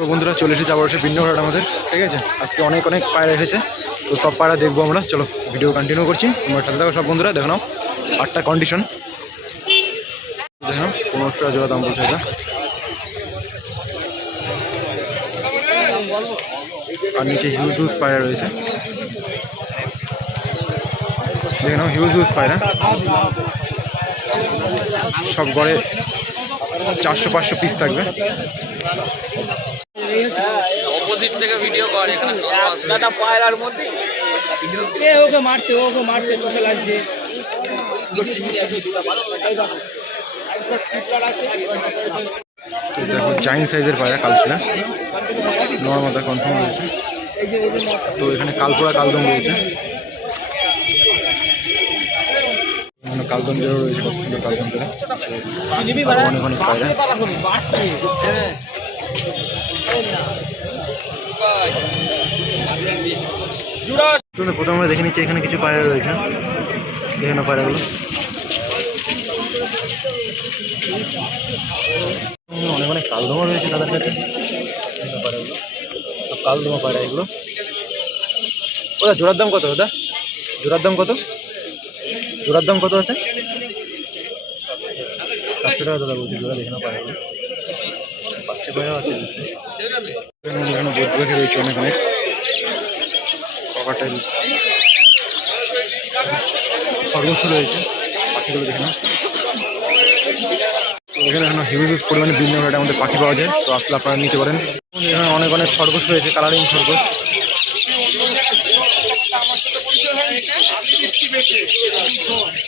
তো বন্ধুরা চলে এসেছে আবার ভিন্ন ঘাট আমাদের, ঠিক আছে। আজকে অনেক অনেক পায়রা এসেছে, তো সব পায়রা দেখবো আমরা। চলো ভিডিও কন্টিনিউ করছি, তোমার সাথে থাকো সব বন্ধুরা। দেখো নাও আটটা কন্ডিশন, দেখো 1500 টাকা জোড়া দাম বলছে এটা। আর নিচে হিউজ হিউজ পায়রা রয়েছে, দেখে নাও হিউজ হিউজ পায়রা। সব গড়ে 400-500 পিস থাকবে। অপোজিট থেকে ভিডিও কর, এখানে দাদা পায়রার মধ্যে ওকে মারছে চোখে লাগছে। দেখো জাইন্ট সাইজের পায়রা কালশিলা, নোয়ার মাথা কনফার্ম রয়েছে। তো এখানে কালপোড়া কালদম রয়েছে, কালদম যেও রয়েছে, কত সুন্দর কালদম করে অনেক অনেক পায়রা। প্রথমে আমরা দেখে নিচ্ছি এখানে কিছু পায়রা রয়েছে, দেখে নাও পায়রাগুলো। অনেক অনেক কালদমা রয়েছে তাদের কাছে, কালদমা পায়রা এগুলো। ওটা জোড়ার দাম কত? ওটা জোড়ার দাম কত? জোড়ার দাম কত আছে? 500 টাকা দাদা বলছি জোড়া। দেখে নাও পায়রাগুলো, বাচ্চা পায়রাও আছে। এখানে বোট পাখি রয়েছে অনেক অনেক, ককাটাইল খরগোশ রয়েছে, পাখিগুলো দেখে নাও। এখানে এখন হিউজ পরিমাণে ভিন্ন ভ্যারাইটি আমাদের পাখি পাওয়া যায়, তো আসলে আপনারা নিতে পারেন। এখানে অনেক অনেক খরগোশ রয়েছে, কালারিং খরগোশ।